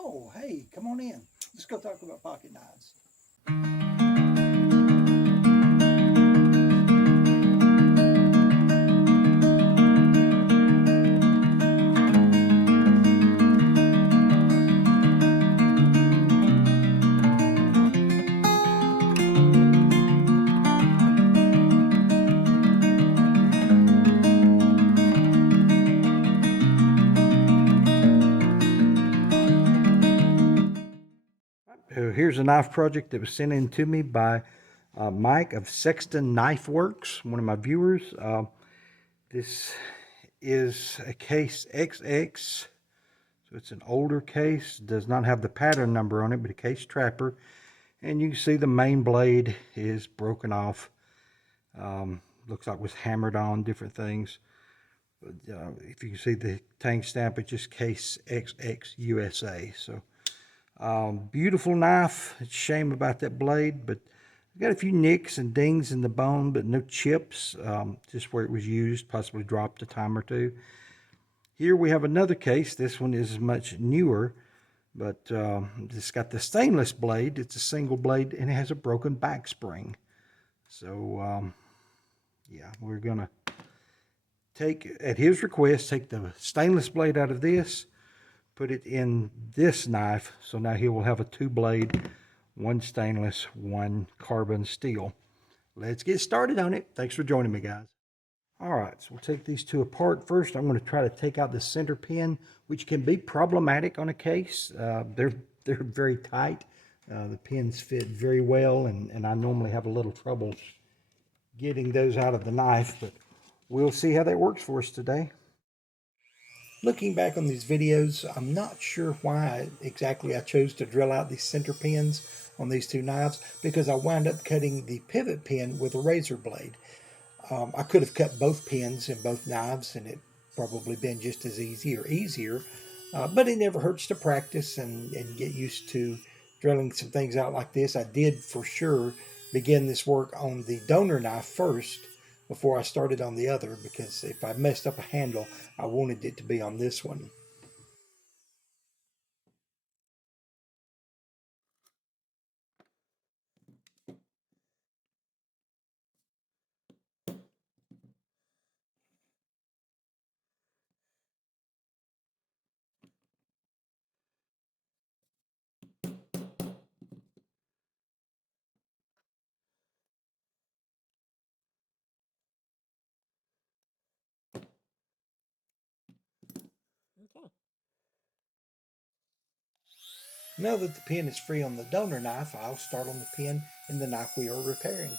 Oh, hey, come on in. Let's go talk about pocket knives. Here's a knife project that was sent in to me by Mike of Sexton Knife Works, one of my viewers. This is a case XX, so it's an older case, does not have the pattern number on it, but a case trapper. And you can see the main blade is broken off. Looks like it was hammered on, different things. But, if you can see the tank stamp, it's just case XX USA. So beautiful knife. It's a shame about that blade, but got a few nicks and dings in the bone, but no chips, just where it was used, possibly dropped a time or two. Here we have another case. This one is much newer, but it's got the stainless blade. It's a single blade, and it has a broken back spring. So, yeah, we're going to take, at his request, take the stainless blade out of this, put it in this knife. So now he will have a two blade, one stainless, one carbon steel. Let's get started on it. Thanks for joining me, guys. All right, so we'll take these two apart. First, I'm going to try to take out the center pin, which can be problematic on a case. They're very tight. The pins fit very well, and I normally have a little trouble getting those out of the knife, but we'll see how that works for us today. Looking back on these videos, I'm not sure why exactly I chose to drill out these center pins on these two knives, because I wound up cutting the pivot pin with a razor blade. I could have cut both pins in both knives, and it probably been just as easy or easier, but it never hurts to practice and get used to drilling some things out like this. I did for sure begin this work on the donor knife first, before I started on the other, because if I messed up a handle, I wanted it to be on this one. Okay. Now that the pin is free on the donor knife, I'll start on the pin in the knife we are repairing.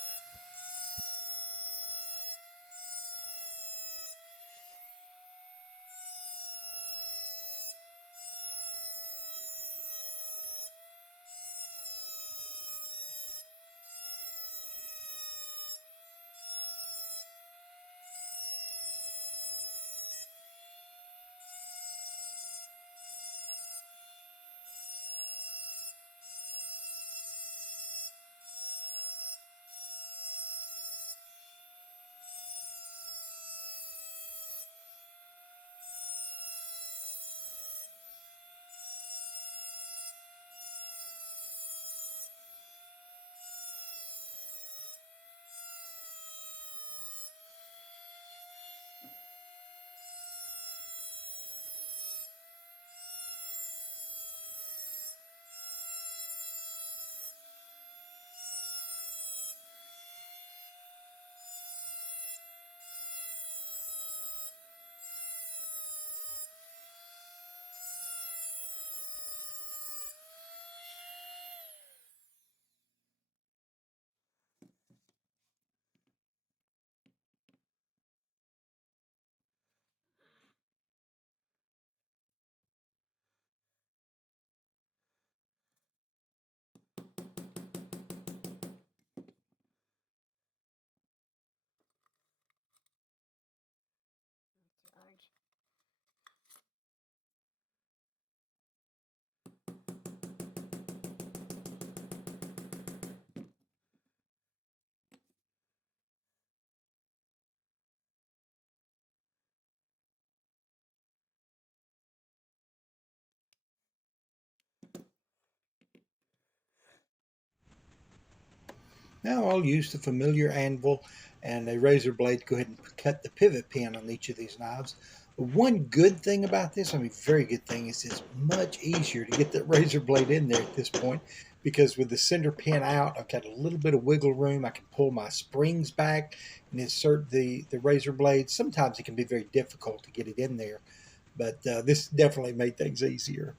Now I'll use the familiar anvil and a razor blade to go ahead and cut the pivot pin on each of these knives. One good thing about this, I mean, very good thing, is it's much easier to get that razor blade in there at this point, because with the center pin out, I've got a little bit of wiggle room. I can pull my springs back and insert the razor blade. Sometimes it can be very difficult to get it in there, but this definitely made things easier.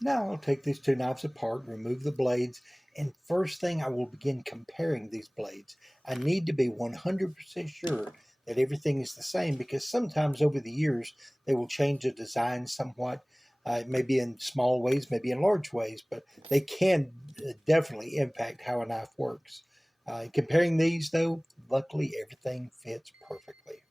Now I'll take these two knives apart, remove the blades, and first thing I will begin comparing these blades. I need to be 100% sure that everything is the same, because sometimes over the years they will change the design somewhat, maybe in small ways, maybe in large ways, but they can definitely impact how a knife works. Comparing these though, luckily everything fits perfectly.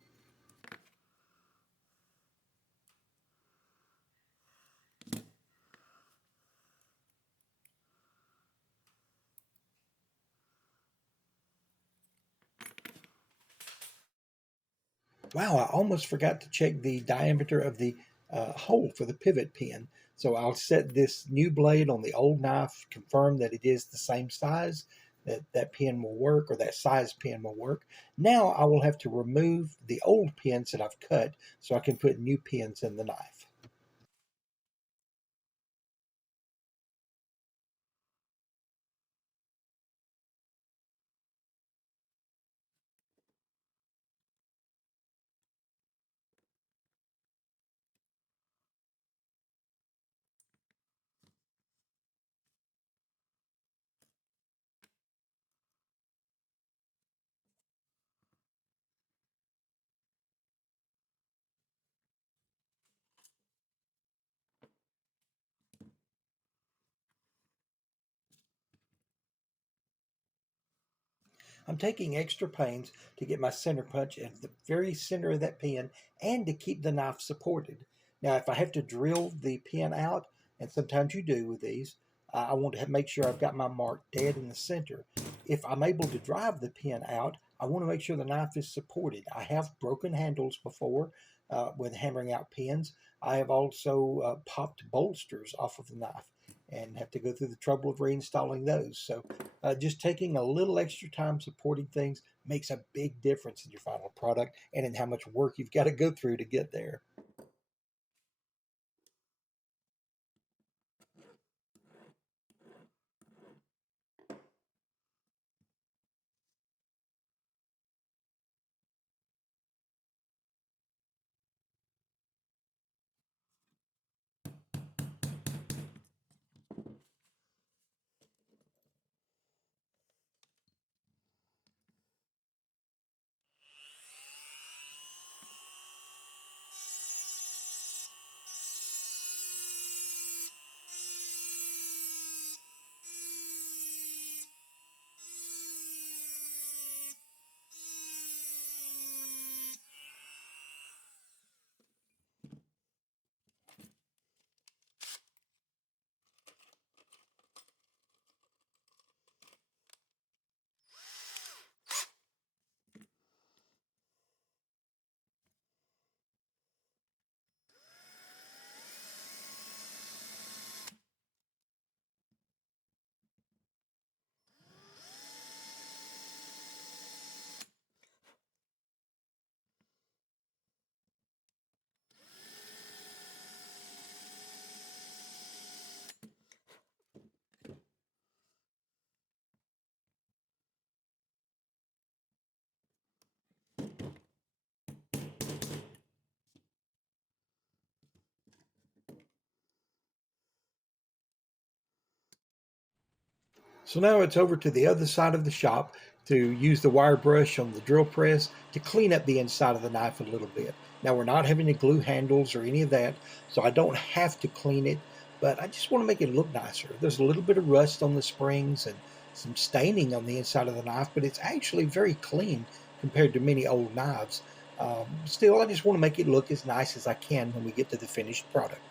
Wow, I almost forgot to check the diameter of the hole for the pivot pin. So I'll set this new blade on the old knife, confirm that it is the same size, that that pin will work, or that size pin will work. Now I will have to remove the old pins that I've cut so I can put new pins in the knife. I'm taking extra pains to get my center punch at the very center of that pin and to keep the knife supported. Now, if I have to drill the pin out, and sometimes you do with these, I want to make sure I've got my mark dead in the center. If I'm able to drive the pin out, I want to make sure the knife is supported. I have broken handles before with hammering out pins. I have also popped bolsters off of the knife and have to go through the trouble of reinstalling those. So just taking a little extra time supporting things makes a big difference in your final product and in how much work you've got to go through to get there. So now it's over to the other side of the shop to use the wire brush on the drill press to clean up the inside of the knife a little bit. Now we're not having to glue handles or any of that, so I don't have to clean it, but I just want to make it look nicer. There's a little bit of rust on the springs and some staining on the inside of the knife, but it's actually very clean compared to many old knives. Still, I just want to make it look as nice as I can when we get to the finished product.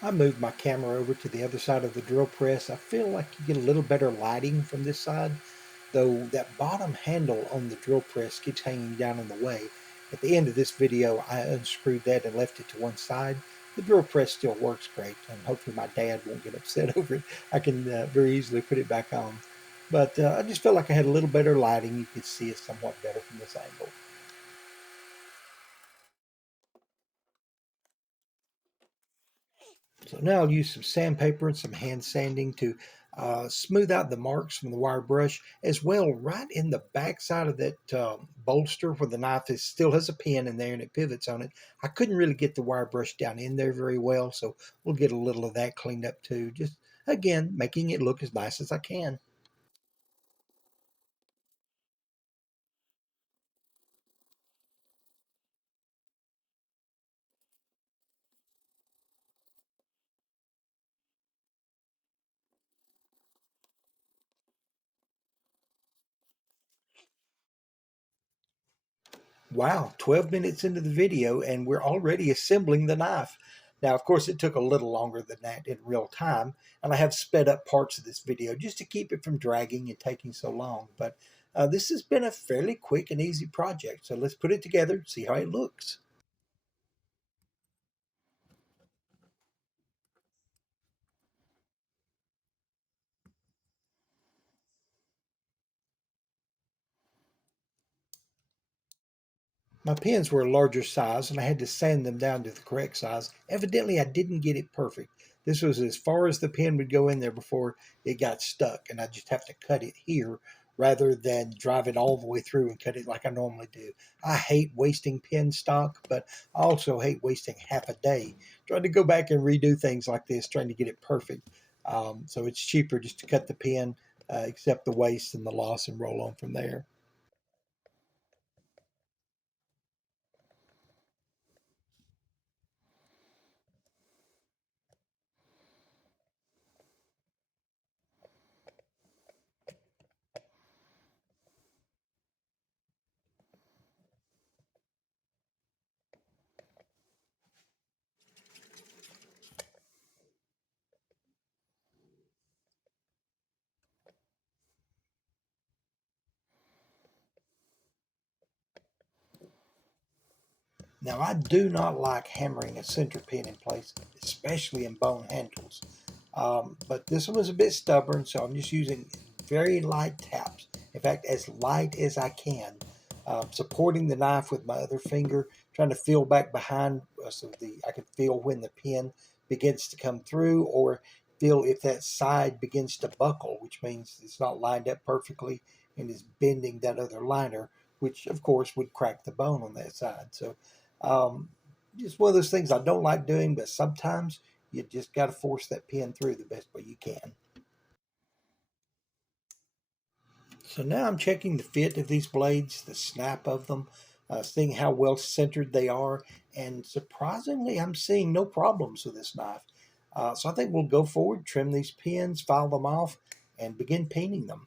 I moved my camera over to the other side of the drill press. I feel like you get a little better lighting from this side, though that bottom handle on the drill press keeps hanging down in the way. At the end of this video, I unscrewed that and left it to one side. The drill press still works great, and hopefully my dad won't get upset over it. I can very easily put it back on. But I just felt like I had a little better lighting. You could see it somewhat better from this angle. So now I'll use some sandpaper and some hand sanding to smooth out the marks from the wire brush, as well right in the back side of that bolster where the knife still has a pin in there and it pivots on it. I couldn't really get the wire brush down in there very well, so we'll get a little of that cleaned up too. Just, again, making it look as nice as I can. Wow, 12 minutes into the video and we're already assembling the knife. Now, of course, it took a little longer than that in real time, and I have sped up parts of this video just to keep it from dragging and taking so long. But this has been a fairly quick and easy project, so let's put it together and see how it looks. My pins were a larger size and I had to sand them down to the correct size. Evidently, I didn't get it perfect. This was as far as the pin would go in there before it got stuck, and I just have to cut it here rather than drive it all the way through and cut it like I normally do. I hate wasting pin stock, but I also hate wasting half a day trying to go back and redo things like this, trying to get it perfect. So it's cheaper just to cut the pin, accept the waste and the loss, and roll on from there. Now, I do not like hammering a center pin in place, especially in bone handles. But this one was a bit stubborn, so I'm just using very light taps. In fact, as light as I can, supporting the knife with my other finger, trying to feel back behind so I can feel when the pin begins to come through, or feel if that side begins to buckle, which means it's not lined up perfectly and is bending that other liner, which of course would crack the bone on that side. So um, just one of those things I don't like doing, but sometimes you just got to force that pin through the best way you can. So now I'm checking the fit of these blades, the snap of them, seeing how well centered they are, and surprisingly, I'm seeing no problems with this knife. So I think we'll go forward, trim these pins, file them off, and begin painting them.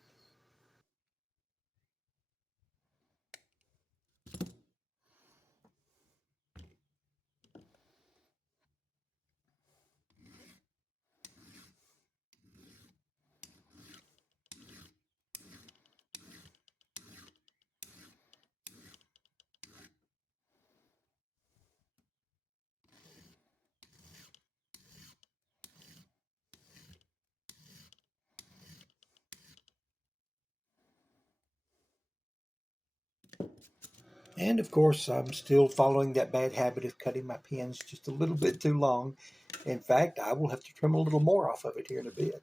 And of course, I'm still following that bad habit of cutting my pins just a little bit too long. In fact, I will have to trim a little more off of it here in a bit.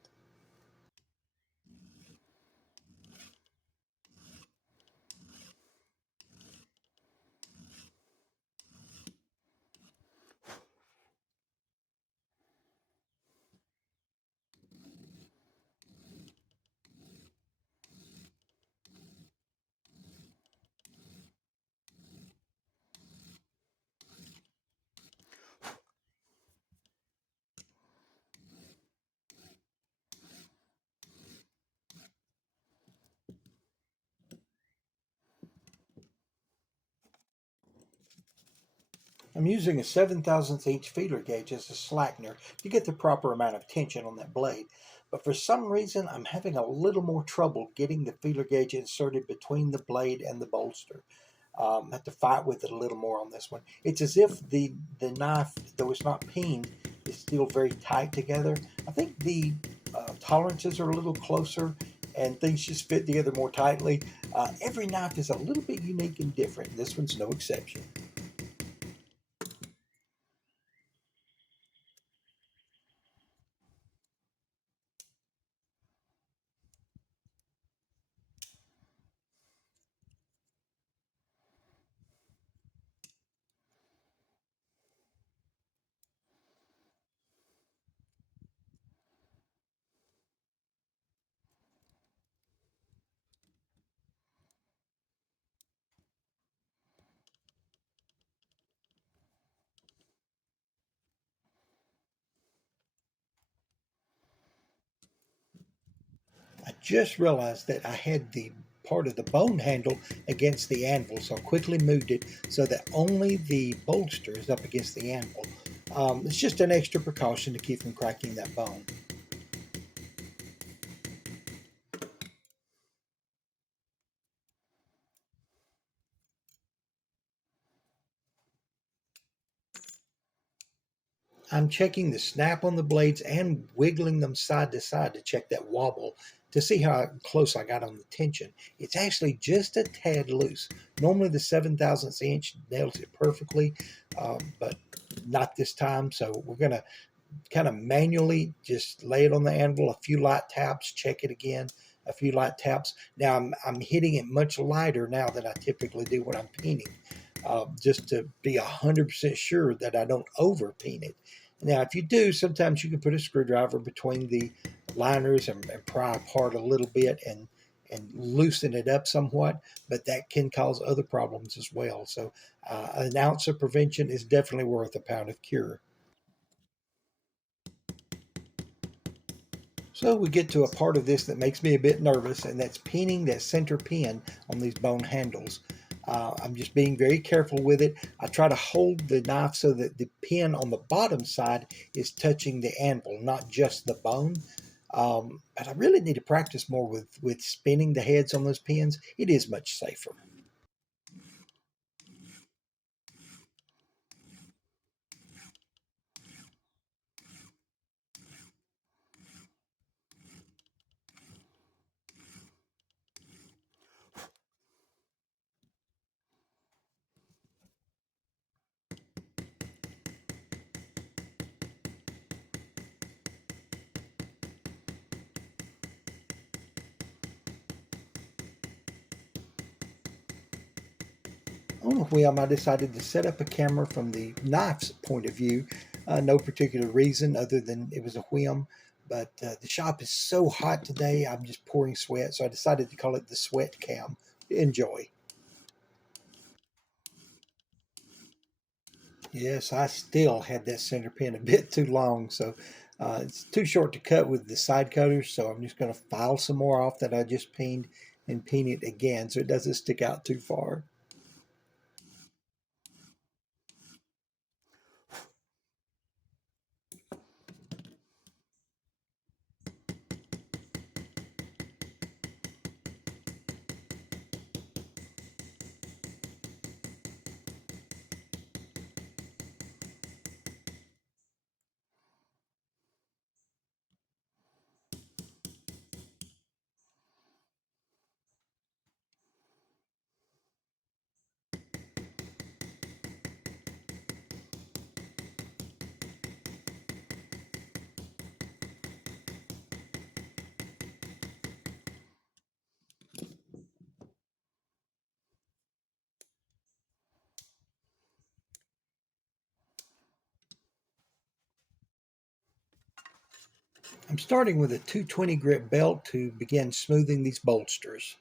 I'm using a 7/1000 inch feeler gauge as a slackener to get the proper amount of tension on that blade. But for some reason, I'm having a little more trouble getting the feeler gauge inserted between the blade and the bolster. I have to fight with it a little more on this one. It's as if the knife, though it's not peened, is still very tight together. I think the tolerances are a little closer and things just fit together more tightly. Every knife is a little bit unique and different. This one's no exception. I just realized that I had the part of the bone handle against the anvil, so I quickly moved it so that only the bolster is up against the anvil. It's just an extra precaution to keep from cracking that bone. I'm checking the snap on the blades and wiggling them side to side to check that wobble to see how close I got on the tension. It's actually just a tad loose. Normally the 7/1000 inch nails it perfectly, but not this time. So we're going to kind of manually just lay it on the anvil, a few light taps, check it again, a few light taps. Now I'm hitting it much lighter now than I typically do when I'm peening, just to be 100% sure that I don't over peen it. Now, if you do, sometimes you can put a screwdriver between the liners and pry apart a little bit and loosen it up somewhat, but that can cause other problems as well. So, an ounce of prevention is definitely worth a pound of cure. So we get to a part of this that makes me a bit nervous, and that's pinning that center pin on these bone handles. I'm just being very careful with it. I try to hold the knife so that the pin on the bottom side is touching the anvil, not just the bone. But I really need to practice more with spinning the heads on those pins. It is much safer. On a whim, I decided to set up a camera from the knife's point of view. No particular reason other than it was a whim. But the shop is so hot today, I'm just pouring sweat. So I decided to call it the sweat cam. Enjoy. Yes, I still had that center pin a bit too long. So it's too short to cut with the side cutters. So I'm just going to file some more off that I just peened and peen it again so it doesn't stick out too far. I'm starting with a 220 grit belt to begin smoothing these bolsters.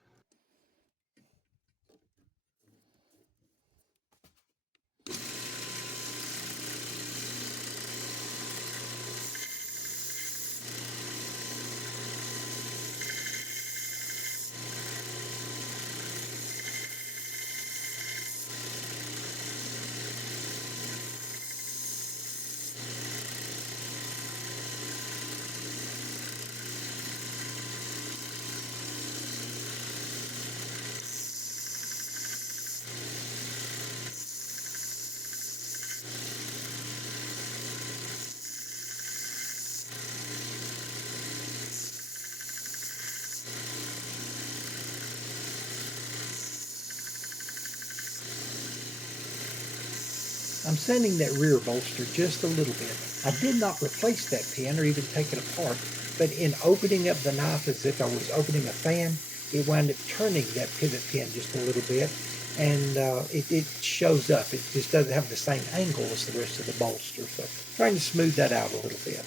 I'm sanding that rear bolster just a little bit. I did not replace that pin or even take it apart, but in opening up the knife as if I was opening a fan, it wound up turning that pivot pin just a little bit, and it shows up. It just doesn't have the same angle as the rest of the bolster, so trying to smooth that out a little bit.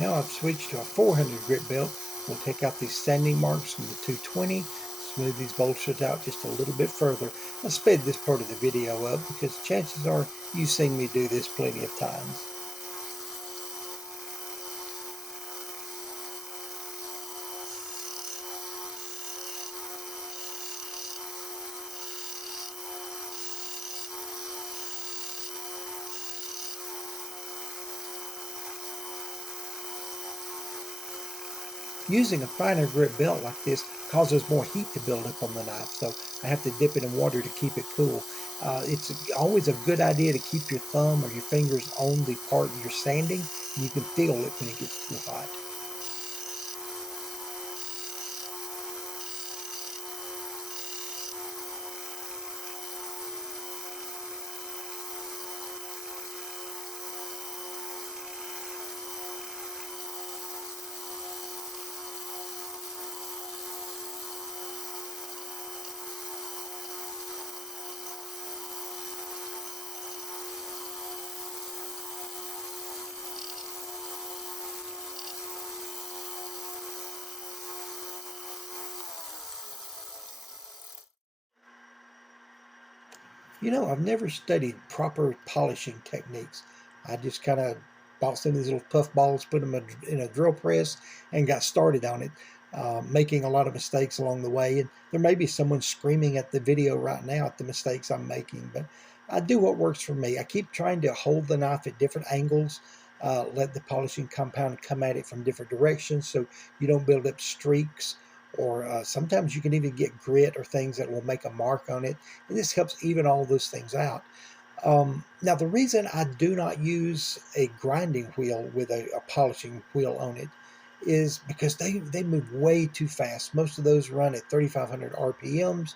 Now I've switched to a 400 grit belt. We'll take out these sanding marks from the 220, smooth these bolsters out just a little bit further. I'll sped this part of the video up because chances are you've seen me do this plenty of times. Using a finer grit belt like this causes more heat to build up on the knife, so I have to dip it in water to keep it cool. It's always a good idea to keep your thumb or your fingers on the part you're sanding. You can feel it when it gets too hot. You know, I've never studied proper polishing techniques. I just kind of bought some of these little puff balls, put them in a drill press, and got started on it, making a lot of mistakes along the way. And there may be someone screaming at the video right now at the mistakes I'm making, but I do what works for me. I keep trying to hold the knife at different angles, let the polishing compound come at it from different directions so you don't build up streaks, or sometimes you can even get grit or things that will make a mark on it, and this helps even all those things out. Now, the reason I do not use a grinding wheel with a polishing wheel on it is because they move way too fast. Most of those run at 3,500 RPMs.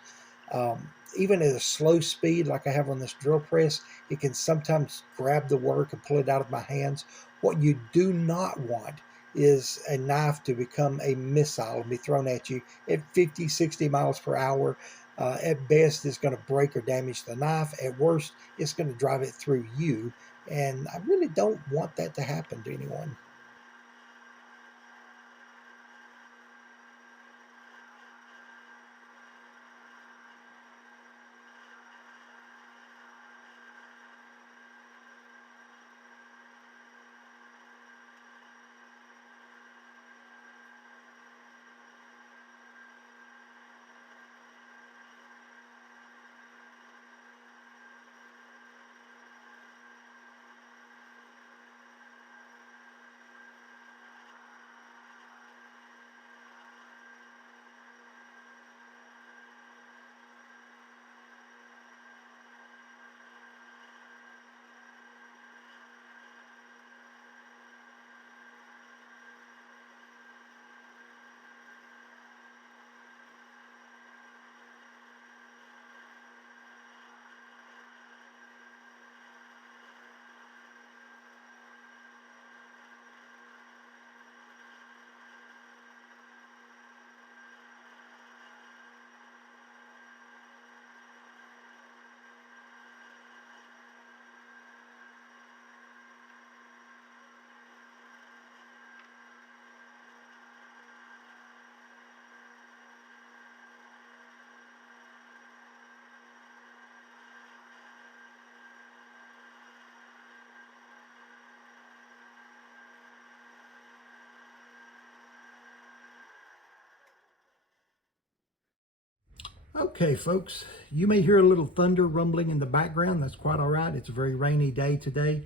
Even at a slow speed like I have on this drill press, it can sometimes grab the work and pull it out of my hands. What you do not want is a knife to become a missile and be thrown at you at 50, 60 miles per hour. At best, it's going to break or damage the knife. At worst, it's going to drive it through you. And I really don't want that to happen to anyone. Okay, folks, you may hear a little thunder rumbling in the background. That's quite all right. It's a very rainy day today,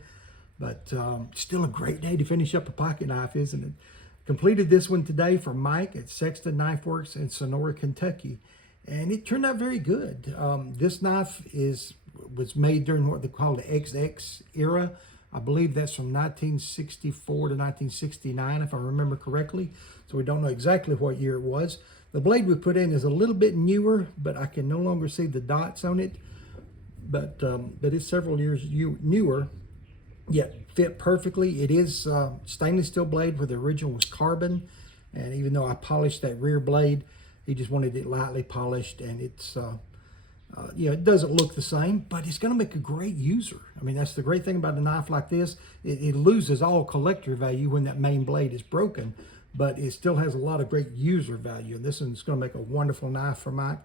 but still a great day to finish up a pocket knife, isn't it? Completed this one today for Mike at Sexton Knife Works in Sonora, Kentucky, and it turned out very good. This knife was made during what they call the XX era. I believe that's from 1964 to 1969, if I remember correctly. So we don't know exactly what year it was. The blade we put in is a little bit newer, but I can no longer see the dots on it. But it's several years newer, yet fit perfectly. It is stainless steel blade, where the original was carbon. And even though I polished that rear blade, he just wanted it lightly polished, and it's it doesn't look the same, but it's going to make a great user. I mean, that's the great thing about a knife like this. It loses all collector value when that main blade is broken, but it still has a lot of great user value. And this one's going to make a wonderful knife for Mike.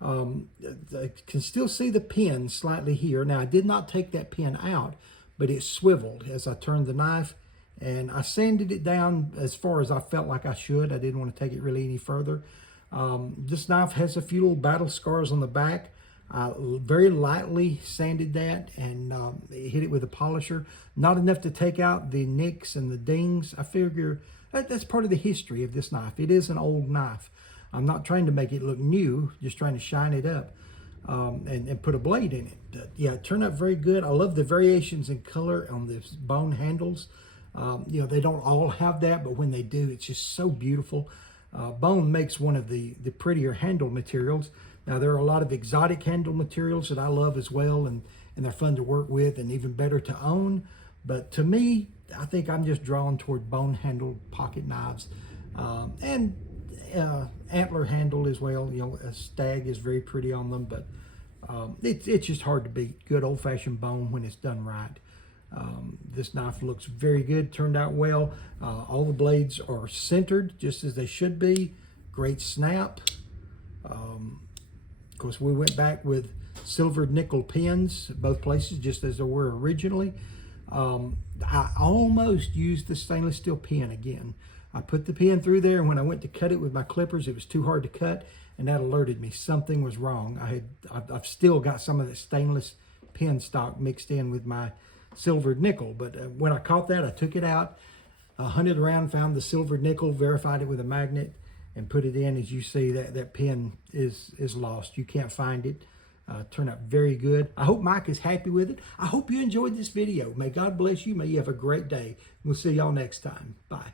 I can still see the pin slightly here. Now, I did not take that pin out, but it swiveled as I turned the knife, and I sanded it down as far as I felt like I should. I didn't want to take it really any further. This knife has a few little battle scars on the back. I very lightly sanded that and hit it with a polisher. Not enough to take out the nicks and the dings. I figure that's part of the history of this knife. It is an old knife. I'm not trying to make it look new, just trying to shine it up and put a blade in it. But yeah, it turned out very good. I love the variations in color on the bone handles. They don't all have that, but when they do, it's just so beautiful. Bone makes one of the prettier handle materials. Now, there are a lot of exotic handle materials that I love as well, and they're fun to work with and even better to own. But to me, I think I'm just drawn toward bone-handled pocket knives. And antler handle as well. A stag is very pretty on them, but it's just hard to beat good old-fashioned bone when it's done right. This knife looks very good, turned out well. All the blades are centered just as they should be. Great snap. Of course, we went back with silvered nickel pins both places, just as they were originally. I almost used the stainless steel pin again. I put the pin through there, and when I went to cut it with my clippers, it was too hard to cut, and that alerted me something was wrong. I've still got some of the stainless pin stock mixed in with my silvered nickel, but when I caught that, I took it out, hunted around, found the silvered nickel, verified it with a magnet, and put it in. As you see, that pin is lost. You can't find it. Turned out very good. I hope Mike is happy with it. I hope you enjoyed this video. May God bless you. May you have a great day. We'll see y'all next time. Bye.